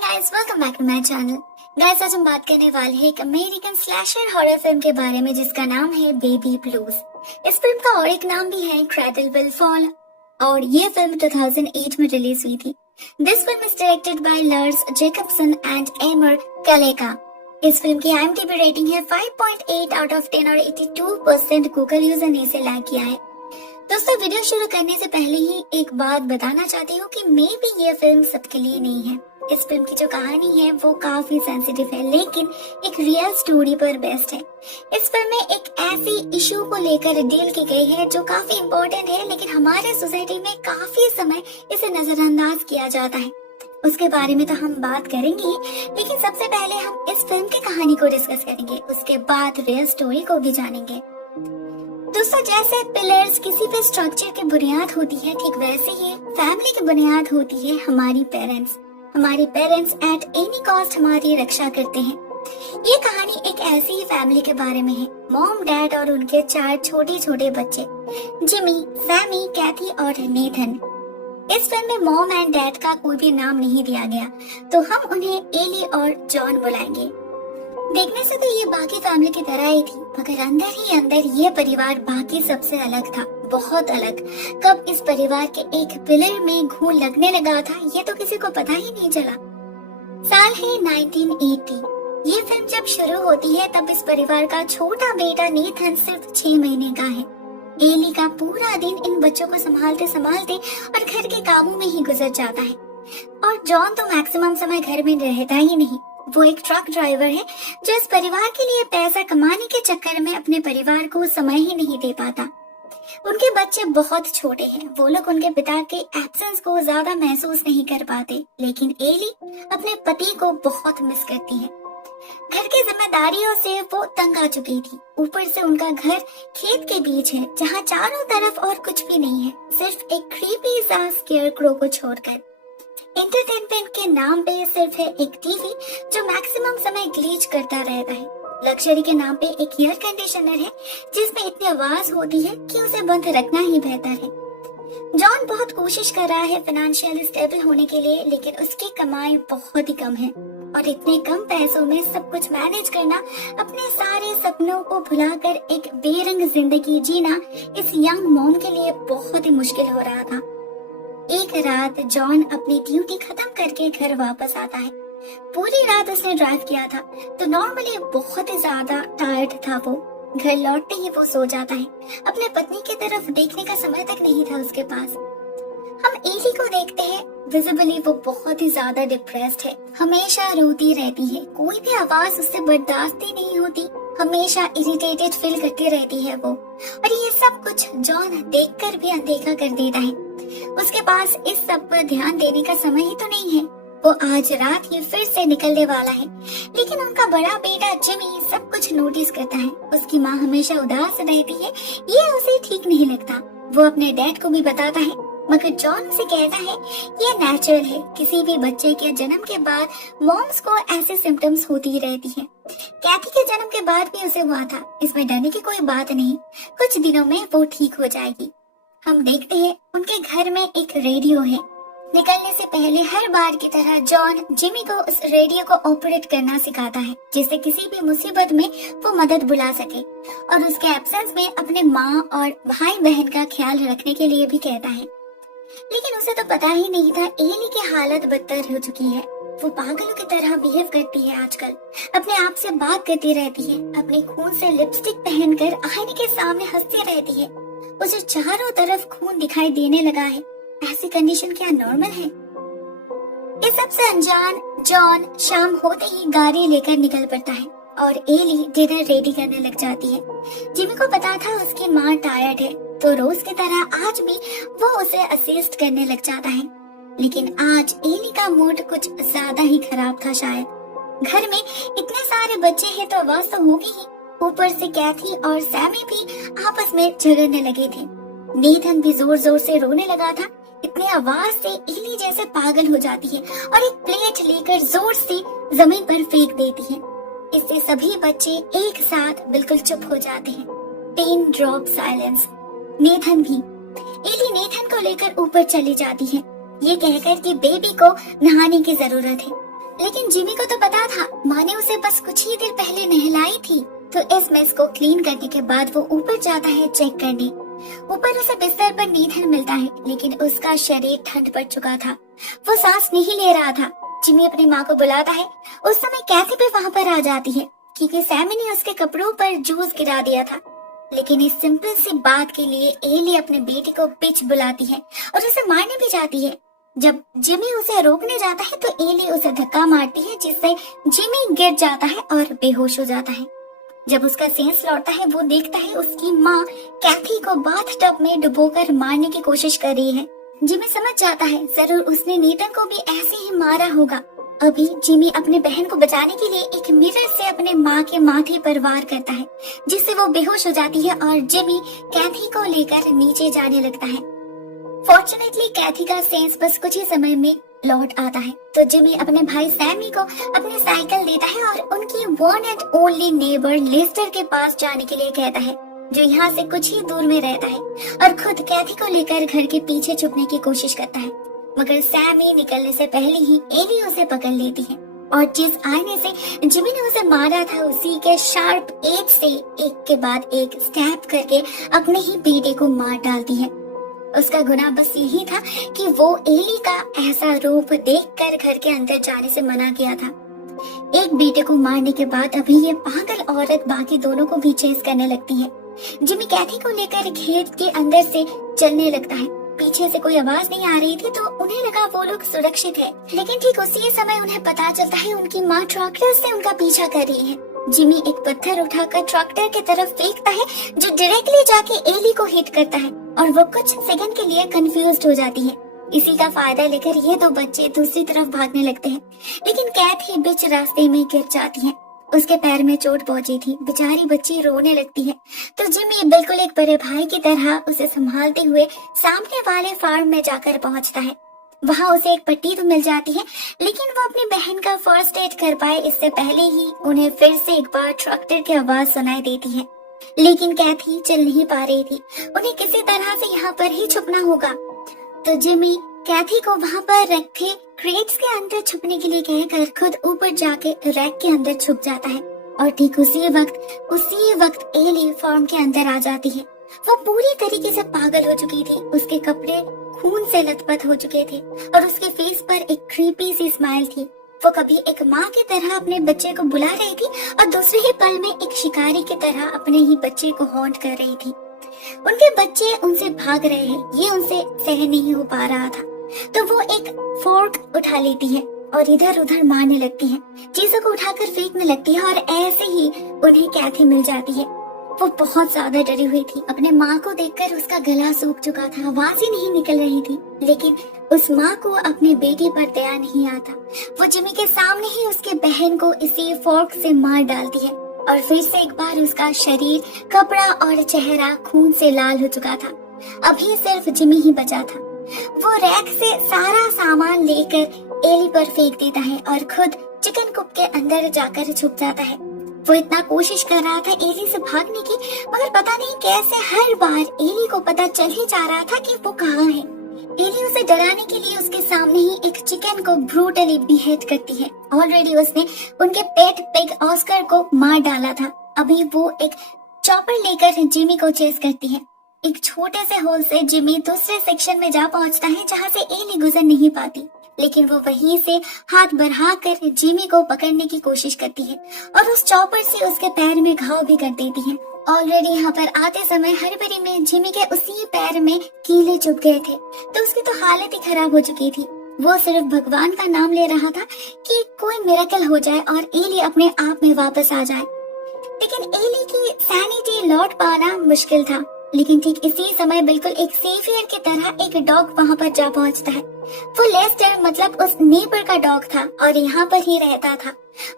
Guys, welcome back to my channel. Guys, आज हम बात करने वाले हैं एक अमेरिकन स्लैशर हॉरर फिल्म के बारे में जिसका नाम है बेबी ब्लूज। इस फिल्म का और एक नाम भी है क्रेडल विल फॉल और ये फिल्म 2008 में रिलीज हुई थी। This film is directed by Lars Jacobson and एमर कलेका। इस फिल्म की IMDb रेटिंग है 5.8 आउट ऑफ 10 और 82% गूगल यूजर ने इसे लाइक किया है। दोस्तों, वीडियो शुरू करने से पहले ही एक बात बताना चाहती हूँ कि मे भी ये फिल्म सबके लिए नहीं है। इस फिल्म की जो कहानी है वो काफी सेंसिटिव है, लेकिन एक रियल स्टोरी पर बेस्ड है। इस फिल्म में एक ऐसी इशू को लेकर डील की गई है जो काफी इम्पोर्टेंट है, लेकिन हमारे सोसाइटी में काफी समय इसे नजरअंदाज किया जाता है। उसके बारे में तो हम बात करेंगे, लेकिन सबसे पहले हम इस फिल्म की कहानी को डिस्कस करेंगे, उसके बाद रियल स्टोरी को भी जानेंगे। दोस्तों, जैसे पिलर्स किसी भी स्ट्रक्चर की बुनियाद होती है, ठीक वैसे ही फैमिली की बुनियाद होती है हमारी पेरेंट्स। हमारे पेरेंट्स एट एनी कॉस्ट हमारी रक्षा करते हैं। ये कहानी एक ऐसी ही फैमिली के बारे में है। मॉम, डैड और उनके 4 छोटे छोटे बच्चे, जिमी, सैमी, कैथी और नेथन। इस फिल्म में मॉम एंड डैड का कोई भी नाम नहीं दिया गया, तो हम उन्हें एली और जॉन बुलाएंगे। देखने से तो ये बाकी फैमिली की तरह ही थी, मगर अंदर ही अंदर ये परिवार बाकी सबसे अलग था, बहुत अलग। कब इस परिवार के एक पिलर में घून लगने लगा था, ये तो किसी को पता ही नहीं चला। साल है 1980। ये फिल्म जब शुरू होती है तब इस परिवार का छोटा बेटा नेथन सिर्फ 6 महीने का है। एली का पूरा दिन इन बच्चों को संभालते संभालते और घर के कामों में ही गुजर जाता है, और जॉन तो मैक्सिमम समय घर में रहता ही नहीं। वो एक ट्रक ड्राइवर है जो इस परिवार के लिए पैसा कमाने के चक्कर में अपने परिवार को समय ही नहीं दे पाता। उनके बच्चे बहुत छोटे हैं, वो लोग उनके पिता के एब्सेंस को ज्यादा महसूस नहीं कर पाते, लेकिन एली अपने पति को बहुत मिस करती है। घर की जिम्मेदारियों से वो तंग आ चुकी थी। ऊपर से उनका घर खेत के बीच है, जहाँ चारों तरफ और कुछ भी नहीं है, सिर्फ एक क्रीपी सा स्केयरक्रो को छोड़कर। एंटरटेनमेंट के नाम पे सिर्फ है एक टीवी जो मैक्सिमम समय ग्लीच करता रहता है। लग्जरी के नाम पे एक एयर कंडीशनर है जिसमें इतनी आवाज होती है कि उसे बंद रखना ही बेहतर है। जॉन बहुत कोशिश कर रहा है फाइनेंशियल स्टेबल होने के लिए, लेकिन उसकी कमाई बहुत ही कम है, और इतने कम पैसों में सब कुछ मैनेज करना, अपने सारे सपनों को भुलाकर एक बेरंग जिंदगी जीना इस यंग मॉम के लिए बहुत ही मुश्किल हो रहा था। एक रात जॉन अपनी ड्यूटी खत्म करके घर वापस आता है। पूरी रात उसने ड्राइव किया था, तो नॉर्मली बहुत ही ज्यादा टायर्ड था वो। घर लौटते ही वो सो जाता है। अपने पत्नी की तरफ देखने का समय तक नहीं था उसके पास। हम एली को देखते हैं। विजिबली वो बहुत ही ज्यादा डिप्रेस्ड है, हमेशा रोती रहती है, कोई भी आवाज उससे बर्दाश्त ही नहीं होती, हमेशा इरिटेटेड फील करती रहती है वो। और ये सब कुछ जॉन देखकर भी अनदेखा कर देता है। उसके पास इस सब पर ध्यान देने का समय ही तो नहीं है। वो आज रात ही फिर से निकलने वाला है, लेकिन उनका बड़ा बेटा जिमी सब कुछ नोटिस करता है। उसकी माँ हमेशा उदास रहती है, ये उसे ठीक नहीं लगता। वो अपने डैड को भी बताता है, मगर जॉन उसे कहता है ये नेचुरल है, किसी भी बच्चे के जन्म के बाद मॉम्स को ऐसे सिम्टम्स होती रहती है। कैथी के जन्म के बाद भी उसे हुआ था, इसमें डरने की कोई बात नहीं, कुछ दिनों में वो ठीक हो जाएगी। हम देखते हैं उनके घर में एक रेडियो है। निकलने से पहले हर बार की तरह जॉन जिमी को उस रेडियो को ऑपरेट करना सिखाता है, जिससे किसी भी मुसीबत में वो मदद बुला सके, और उसके एब्सेंस में अपने माँ और भाई बहन का ख्याल रखने के लिए भी कहता है। लेकिन उसे तो पता ही नहीं था एली की हालत बदतर हो चुकी है। वो पागलों की तरह बिहेव करती है आजकल, अपने आप से बात करती रहती है, अपने खून से लिपस्टिक पहनकर आईने के सामने हंसती रहती है। उसे चारों तरफ खून दिखाई देने लगा है। ऐसी कंडीशन क्या नॉर्मल है? इस सबसे अनजान जॉन शाम होते ही गाड़ी लेकर निकल पड़ता है और एली डिनर रेडी करने लग जाती है। जिमी को पता था उसकी माँ टायर्ड है, तो रोज की तरह आज भी वो उसे असिस्ट करने लग जाता है। लेकिन आज एली का मूड कुछ ज्यादा ही खराब था शायद। घर में इतने सारे बच्चे हैं तो आवाज तो होगी ही। ऊपर से कैथी और सैमी भी आपस में झगड़ने लगे थे। नेथन भी जोर जोर से रोने लगा था। इतनी आवाज से एली जैसे पागल हो जाती है और एक प्लेट लेकर जोर से जमीन पर फेंक देती है। इससे सभी बच्चे एक साथ बिल्कुल चुप हो जाते हैं। Pin drop silence. नेथन भी। एली नेथन को लेकर ऊपर चली जाती है, ये कहकर कि बेबी को नहाने की जरूरत है। लेकिन जिमी को तो पता था माँ ने उसे बस कुछ ही देर पहले नहलाई थी। तो इस मेस को क्लीन करने के बाद वो ऊपर जाता है चेक करने। ऊपर उसे बिस्तर पर नींद मिलता है, लेकिन उसका शरीर ठंड पड़ चुका था। वो सांस नहीं ले रहा था। जिमी अपनी माँ को बुलाता है। उस समय कैथी भी वहाँ पर आ जाती है क्योंकि सैमी ने उसके कपड़ों पर जूस गिरा दिया था। लेकिन इस सिंपल सी बात के लिए एली अपने बेटे को बिच बुलाती है और उसे मारने भी जाती है। जब जिमी उसे रोकने जाता है तो एली उसे धक्का मारती है, जिससे जिमी गिर जाता है और बेहोश हो जाता है। जब उसका सेंस लौटता है वो देखता है उसकी माँ कैथी को बाथटब में डुबोकर मारने की कोशिश कर रही है। जिमी समझ जाता है जरूर उसने नीतन को भी ऐसे ही मारा होगा। अभी जिमी अपने बहन को बचाने के लिए एक मिरर से अपने माँ के माथे पर वार करता है, जिससे वो बेहोश हो जाती है और जिमी कैथी को लेकर नीचे जाने लगता है। फॉर्चुनेटली कैथी का सेंस बस कुछ ही समय में लौट आता है। तो जिमी अपने भाई सैमी को अपनी साइकिल देता है और उनकी one and only neighbour Lester के पास जाने के लिए कहता है, जो यहाँ से कुछ ही दूर में रहता है, और खुद कैथी को लेकर घर के पीछे छुपने की कोशिश करता है। मगर सैमी निकलने से पहले ही एली उसे पकड़ लेती है और जिस आईने से जिमी ने उसे मारा था उसी के शार्प एज से एक के बाद एक स्टैब करके अपने ही बेटे को मार डालती है। उसका गुनाह बस यही था कि वो एली का ऐसा रूप देखकर घर के अंदर जाने से मना किया था। एक बेटे को मारने के बाद अभी ये पागल औरत बाकी दोनों को भी चेस करने लगती है। जिमी कैथी को लेकर खेत के अंदर से चलने लगता है। पीछे से कोई आवाज नहीं आ रही थी तो उन्हें लगा वो लोग सुरक्षित है, लेकिन ठीक उसी समय उन्हें पता चलता है उनकी माँ ट्रैक्टर से उनका पीछा कर रही है। जिमी एक पत्थर उठाकर ट्रैक्टर की तरफ फेंकता है जो डायरेक्टली जाके एली को हिट करता है और वो कुछ सेकंड के लिए कंफ्यूज्ड हो जाती है। इसी का फायदा लेकर ये दो बच्चे दूसरी तरफ भागने लगते हैं, लेकिन कैथी बीच रास्ते में गिर जाती है। उसके पैर में चोट पहुंची थी। बेचारी बच्ची रोने लगती है तो जिमी बिल्कुल एक बड़े भाई की तरह उसे संभालते हुए सामने वाले फार्म में जाकर पहुंचता है। वहाँ उसे एक पट्टी तो मिल जाती है, लेकिन वो अपनी बहन का फर्स्ट एड कर पाए इससे पहले ही उन्हें फिर से एक बार ट्रैक्टर की आवाज सुनाई देती है। लेकिन कैथी चल नहीं पा रही थी। उन्हें किसी तरह से यहाँ पर ही छुपना होगा। तो जिमी कैथी को वहाँ पर रखे क्रेट्स के अंदर छुपने के लिए कहकर खुद ऊपर जाके रैक के अंदर छुप जाता है। और ठीक उसी वक्त एली फार्म के अंदर आ जाती है। वो पूरी तरीके से पागल हो चुकी थी। उसके कपड़े खून से लथपथ हो चुके थे और उसके फेस पर एक क्रीपी सी स्माइल थी। वो कभी एक माँ की तरह अपने बच्चे को बुला रही थी और दूसरे ही पल में एक शिकारी की तरह अपने ही बच्चे को हॉन्ट कर रही थी। उनके बच्चे उनसे भाग रहे हैं, ये उनसे सह नहीं हो पा रहा था। तो वो एक फोर्क उठा लेती है और इधर उधर मारने लगती है, चीजों को उठाकर फेंकने लगती है और ऐसे ही उन्हें कैथी मिल जाती है। वो बहुत ज्यादा डरी हुई थी। अपने माँ को देखकर उसका गला सूख चुका था, आवाज ही नहीं निकल रही थी। लेकिन उस माँ को अपने बेटे पर दया नहीं आता। वो जिमी के सामने ही उसके बहन को इसी फोर्क से मार डालती है और फिर से एक बार उसका शरीर, कपड़ा और चेहरा खून से लाल हो चुका था। अभी सिर्फ जिमी ही बचा था। वो रैक से सारा सामान लेकर एली पर फेंक देता है और खुद चिकन कूप के अंदर जाकर छुप जाता है। वो इतना कोशिश कर रहा था एली से भागने की, मगर पता नहीं कैसे हर बार एली को पता चल ही जा रहा था कि वो कहाँ है। एली उसे डराने के लिए उसके सामने ही एक चिकन को ब्रूटली बीहेड करती है। ऑलरेडी उसने उनके पेट पिग ऑस्कर को मार डाला था। अभी वो एक चॉपर लेकर जिमी को चेस करती है। एक छोटे से होल से जिमी दूसरे सेक्शन में जा पहुंचता है जहाँ से एली गुजर नहीं पाती, लेकिन वो वहीं से हाथ बढ़ा कर जिमी को पकड़ने की कोशिश करती है और उस चॉपर से उसके पैर में घाव भी कर देती है। ऑलरेडी यहाँ पर आते समय हड़बड़ी में जिमी के उसी पैर में कीले चुभ गए थे, तो उसकी तो हालत ही खराब हो चुकी थी। वो सिर्फ भगवान का नाम ले रहा था कि कोई मिरेकल हो जाए और एली अपने आप में वापस आ जाए। लेकिन एली की सैनिटी लौट पाना मुश्किल था। लेकिन ठीक इसी समय बिल्कुल एक सेवियर की तरह एक डॉग वहाँ पर जा पहुँचता है। वो लेस्टर मतलब उस नेबर का डॉग था और यहाँ पर ही रहता था।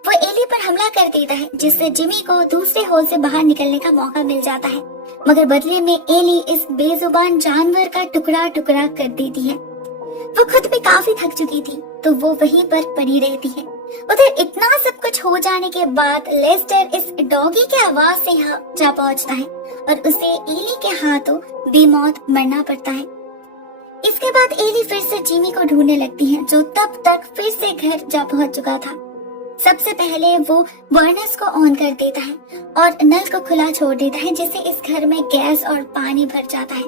वो एली पर हमला कर देता है, जिससे जिमी को दूसरे होल से बाहर निकलने का मौका मिल जाता है, मगर बदले में एली इस बेजुबान जानवर का टुकड़ा टुकड़ा कर देती है। वो खुद भी काफी थक चुकी थी, तो वो वहीं पर पड़ी रहती है। उधर इतना सब कुछ हो जाने के बाद लेस्टर इस डॉगी के आवाज से यहाँ जा पहुँचता है और उसे एली के हाथों बेमौत मरना पड़ता है। इसके बाद एली फिर से जिमी को ढूंढने लगती है, जो तब तक फिर से घर जा पहुंच चुका था। सबसे पहले वो बर्नर्स को ऑन कर देता है और नल को खुला छोड़ देता है, जिससे इस घर में गैस और पानी भर जाता है।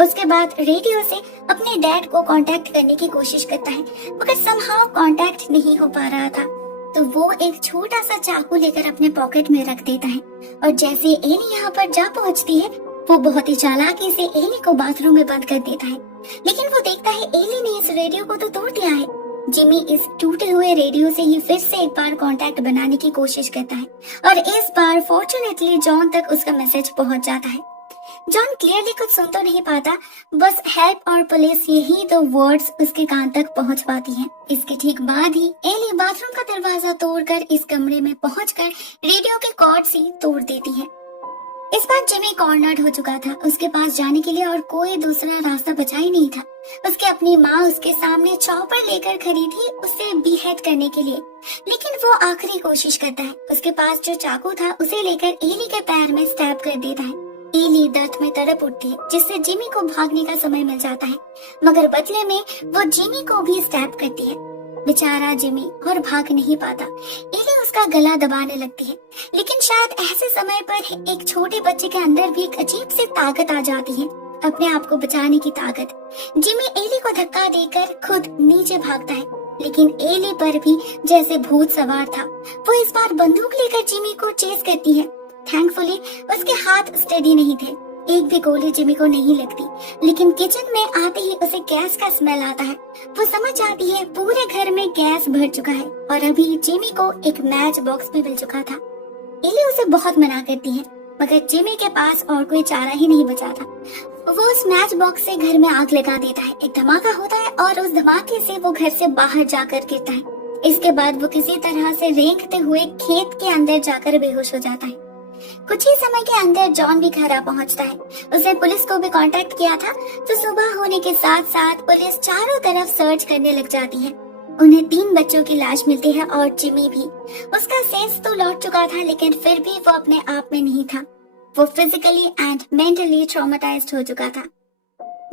उसके बाद रेडियो से अपने डैड को कांटेक्ट करने की कोशिश करता है, मगर समहाउ कांटेक्ट नहीं हो पा रहा था। तो वो एक छोटा सा चाकू लेकर अपने पॉकेट में रख देता है और जैसे एली यहाँ पर जा पहुँचती है, वो बहुत ही चालाकी से एली को बाथरूम में बंद कर देता है। लेकिन वो देखता है एली ने इस रेडियो को तो तोड़ दिया है। जिमी इस टूटे हुए रेडियो से ही फिर से एक बार कांटेक्ट बनाने की कोशिश करता है और इस बार फॉर्चुनेटली जॉन तक उसका मैसेज पहुंच जाता है। जॉन क्लियरली कुछ सुन तो नहीं पाता, बस हेल्प और पुलिस यही दो वर्ड्स उसके कान तक पहुंच पाती हैं। इसके ठीक बाद ही एली बाथरूम का दरवाजा तोड़कर इस कमरे में पहुंचकर रेडियो के कॉर्ड्स ही तोड़ देती है। इस बार जिमी कॉर्नर्ड हो चुका था। उसके पास जाने के लिए और कोई दूसरा रास्ता बचा ही नहीं था। उसकी अपनी माँ उसके सामने चॉपर लेकर खड़ी थी उसे बीहेड करने के लिए, लेकिन वो आखिरी कोशिश करता है। उसके पास जो चाकू था उसे लेकर एली के पैर में स्टैब कर देता है। एली दर्द में तड़प उठती है, जिससे जिमी को भागने का समय मिल जाता है, मगर बदले में वो जिमी को भी स्टैब करती है। बेचारा जिमी और भाग नहीं पाता। एली उसका गला दबाने लगती है, लेकिन शायद ऐसे समय पर एक छोटे बच्चे के अंदर भी एक अजीब सी ताकत आ जाती है, अपने आप को बचाने की ताकत। जिमी एली को धक्का देकर खुद नीचे भागता है, लेकिन एली पर भी जैसे भूत सवार था। वो इस बार बंदूक लेकर जिमी को चेस करती है। थैंकफुली उसके हाथ स्टेडी नहीं थे, एक भी गोली जिमी को नहीं लगती, लेकिन किचन में आते ही उसे गैस का स्मेल आता है। वो समझ जाती है पूरे घर में गैस भर चुका है और अभी जिमी को एक मैच बॉक्स भी मिल चुका था। एली उसे बहुत मना करती है, मगर जिमी के पास और कोई चारा ही नहीं बचा था। वो उस मैच बॉक्स से घर में आग लगा देता है। एक धमाका होता है और उस धमाके से वो घर से बाहर जाकर गिरता है। इसके बाद वो किसी तरह से रेंगते हुए खेत के अंदर जाकर बेहोश हो जाता है। कुछ ही समय के अंदर जॉन भी घर आ पहुंचता है। उसने पुलिस को भी कांटेक्ट किया था, तो सुबह होने के साथ साथ पुलिस चारों तरफ सर्च करने लग जाती है। उन्हें 3 बच्चों की लाश मिलती है और जिमी भी। उसका सेंस तो लौट चुका था, लेकिन फिर भी वो अपने आप में नहीं था। वो फिजिकली एंड मेंटली ट्रॉमेटाइज्ड हो चुका था।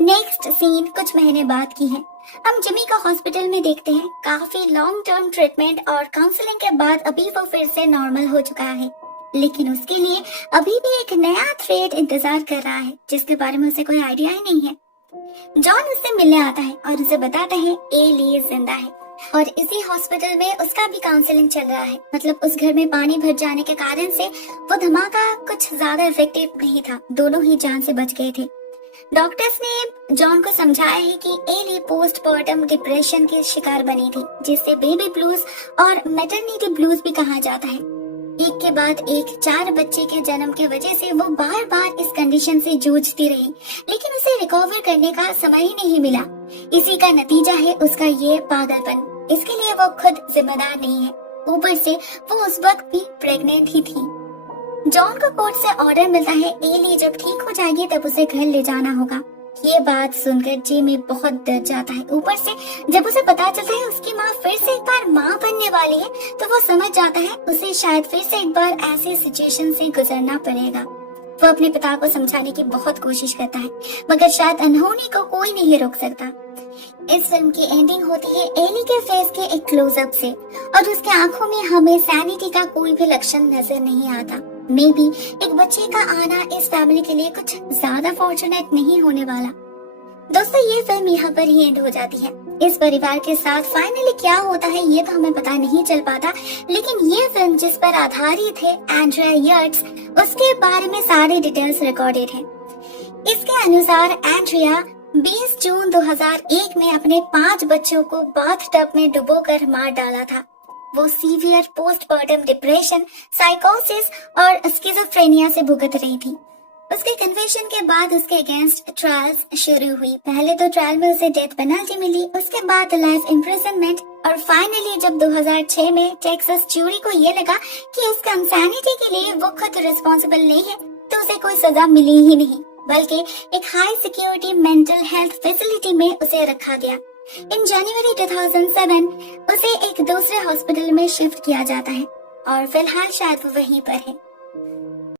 नेक्स्ट सीन कुछ महीने बाद की है। हम जिमी को हॉस्पिटल में देखते हैं। काफी लॉन्ग टर्म ट्रीटमेंट और काउंसलिंग के बाद अभी वो फिर से नॉर्मल हो चुका है, लेकिन उसके लिए अभी भी एक नया थ्रेट इंतजार कर रहा है, जिसके बारे में उसे कोई आइडिया ही नहीं है। जॉन उससे मिलने आता है और उसे बताता है एली जिंदा है और इसी हॉस्पिटल में उसका भी काउंसलिंग चल रहा है। मतलब उस घर में पानी भर जाने के कारण से वो धमाका कुछ ज्यादा इफेक्टिव नहीं था, दोनों ही जान से बच गए थे। डॉक्टर्स ने जॉन को समझाया है कि एली पोस्टमार्टम डिप्रेशन की शिकार बनी थी, जिससे बेबी ब्लूज और मैटरनिटी ब्लूज भी कहा जाता है। एक के बाद एक 4 बच्चे के जन्म की वजह से वो बार बार इस कंडीशन से जूझती रही, लेकिन उसे रिकवर करने का समय ही नहीं मिला। इसी का नतीजा है उसका ये पागलपन। इसके लिए वो खुद जिम्मेदार नहीं है, ऊपर से वो उस वक्त भी प्रेग्नेंट ही थी। जॉन को कोर्ट से ऑर्डर मिलता है, एली जब ठीक हो जाएगी तब उसे घर ले जाना होगा। ये बात सुनकर जिमी बहुत डर जाता है। ऊपर से जब उसे पता चलता है उसकी माँ फिर से एक बार माँ बनने वाली है, तो वो समझ जाता है उसे शायद फिर से एक बार ऐसी सिचुएशन से गुजरना पड़ेगा। वो अपने पिता को समझाने की बहुत कोशिश करता है, मगर शायद अनहोनी को कोई नहीं रोक सकता। इस फिल्म की एंडिंग होती है एली के फेस के एक क्लोजअप से और उसके आंखों में हमें सैनिटी का कोई भी लक्षण नजर नहीं आता। मे बी एक बच्चे का आना इस फैमिली के लिए कुछ ज्यादा फॉर्चुनेट नहीं होने वाला। दोस्तों, ये फिल्म यहाँ पर ही एंड हो जाती है। इस परिवार के साथ फाइनली क्या होता है ये तो हमें पता नहीं चल पाता, लेकिन ये फिल्म जिस पर आधारित है एंड्रिया यर्ट्स, उसके बारे में सारे डिटेल्स रिकॉर्डेड हैं। इसके अनुसार एंड्रिया 20 जून 2001 में अपने 5 बच्चों को बाथटब में डुबोकर मार डाला था। वो सीवियर पोस्टमार्टम डिप्रेशन, साइकोसिस और स्किज़ोफ्रेनिया से भुगत रही थी। उसके कन्फेशन के बाद उसके अगेंस्ट ट्रायल्स शुरू हुई। पहले तो ट्रायल में उसे डेथ पेनल्टी मिली, उसके बाद लाइफ इम्प्रिजनमेंट और फाइनली जब 2006 में टेक्सास ज्यूरी को ये लगा कि उसका इंसैनिटी के लिए वो खुद रिस्पॉन्सिबल नहीं है, तो उसे कोई सजा मिली ही नहीं, बल्कि एक high security mental health facility में उसे रखा गया। इन जनवरी 2007 उसे एक दूसरे हॉस्पिटल में शिफ्ट किया जाता है और फिलहाल शायद वो वहीं पर है।